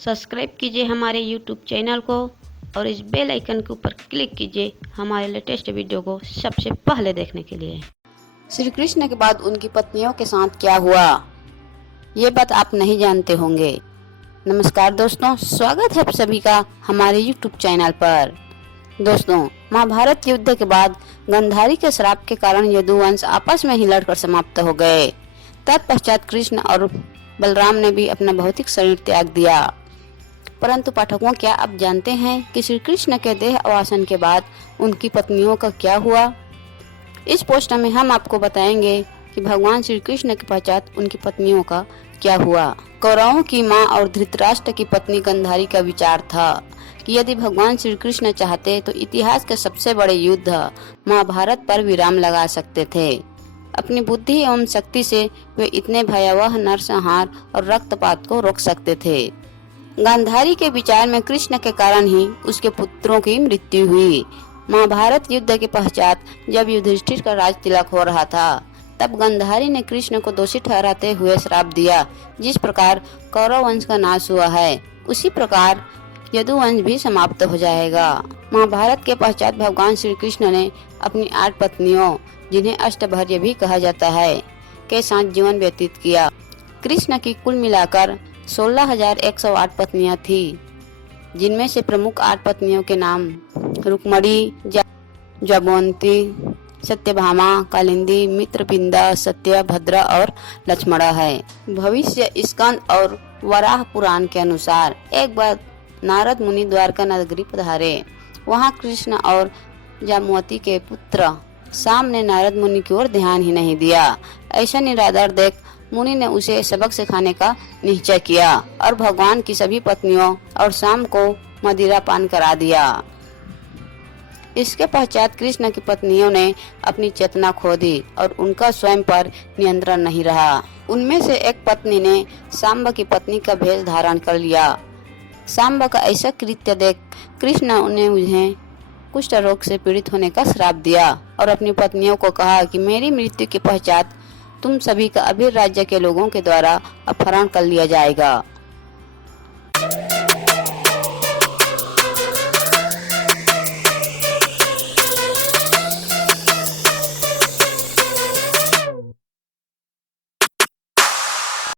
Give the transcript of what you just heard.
Subscribe कीजिए हमारे YouTube channel को और इस बेल आइकन के ऊपर क्लिक कीजिए हमारे लेटेस्ट वीडियो को सबसे पहले देखने के लिए। श्री कृष्ण के बाद उनकी पत्नियों के साथ क्या हुआ, ये बात आप नहीं जानते होंगे। नमस्कार दोस्तों, स्वागत है आप सभी का हमारे YouTube चैनल पर। दोस्तों, महाभारत युद्ध के बाद गांधारी के श्राप के कारण यदुवंश आपस में ही लड़कर समाप्त हो गए। तत्पश्चात कृष्ण और बलराम ने भी अपना भौतिक शरीर त्याग दिया। परंतु पाठकों, क्या आप जानते हैं कि श्री कृष्ण के देह अवसान के बाद उनकी पत्नियों का क्या हुआ? इस पोस्ट में हम आपको बताएंगे कि भगवान श्री कृष्ण के पश्चात उनकी पत्नियों का क्या हुआ। कौरवों की मां और धृतराष्ट्र की पत्नी गांधारी का विचार था कि यदि भगवान श्री कृष्ण चाहते तो इतिहास के सबसे बड़े युद्ध महाभारत पर विराम लगा सकते थे। अपनी बुद्धि एवं शक्ति से वे इतने भयावह नरसंहार और रक्तपात को रोक सकते थे। गांधारी के विचार में कृष्ण के कारण ही उसके पुत्रों की मृत्यु हुई। महाभारत युद्ध के पश्चात जब युधिष्ठिर का राज तिलक हो रहा था, तब गांधारी ने कृष्ण को दोषी ठहराते हुए श्राप दिया। जिस प्रकार कौरव वंश का नाश हुआ है, उसी प्रकार यदुवंश भी समाप्त हो जाएगा। महाभारत के पश्चात भगवान श्री कृष्ण ने अपनी 8 पत्नियों, जिन्हें अष्टभर्य भी कहा जाता है, के साथ जीवन व्यतीत किया। कृष्ण की कुल मिलाकर 16,108 पत्नियां थी, जिनमें से प्रमुख 8 पत्नियों के नाम रुक्मणी, जाबवंती, सत्यभामा, कालिंदी, मित्रपिंदा, सत्यभद्रा और लक्ष्मणा है। भविष्य स्कंद और वराह पुराण के अनुसार एक बार नारद मुनि द्वारका नगरी पधारे। वहां कृष्ण और जामवती के पुत्र शाम ने नारद मुनि की ओर ध्यान ही नहीं दिया। ऐसा निरादर देख मुनि ने उसे सबक सिखाने का निश्चय किया और भगवान की सभी पत्नियों और शाम को मदिरा पान करा दिया। इसके पश्चात कृष्ण की पत्नियों ने अपनी चेतना खो दी और उनका स्वयं पर नियंत्रण नहीं रहा। उनमें से एक पत्नी ने सांब की पत्नी का भेष धारण कर लिया। सांब का ऐसा कृत्य देख कृष्ण ने उन्हें कुष्ठ रोग से पीड़ित होने का श्राप दिया और अपनी पत्नियों को कहा कि मेरी मृत्यु के पश्चात तुम सभी का अभी राज्य के लोगों के द्वारा अपहरण कर लिया जाएगा।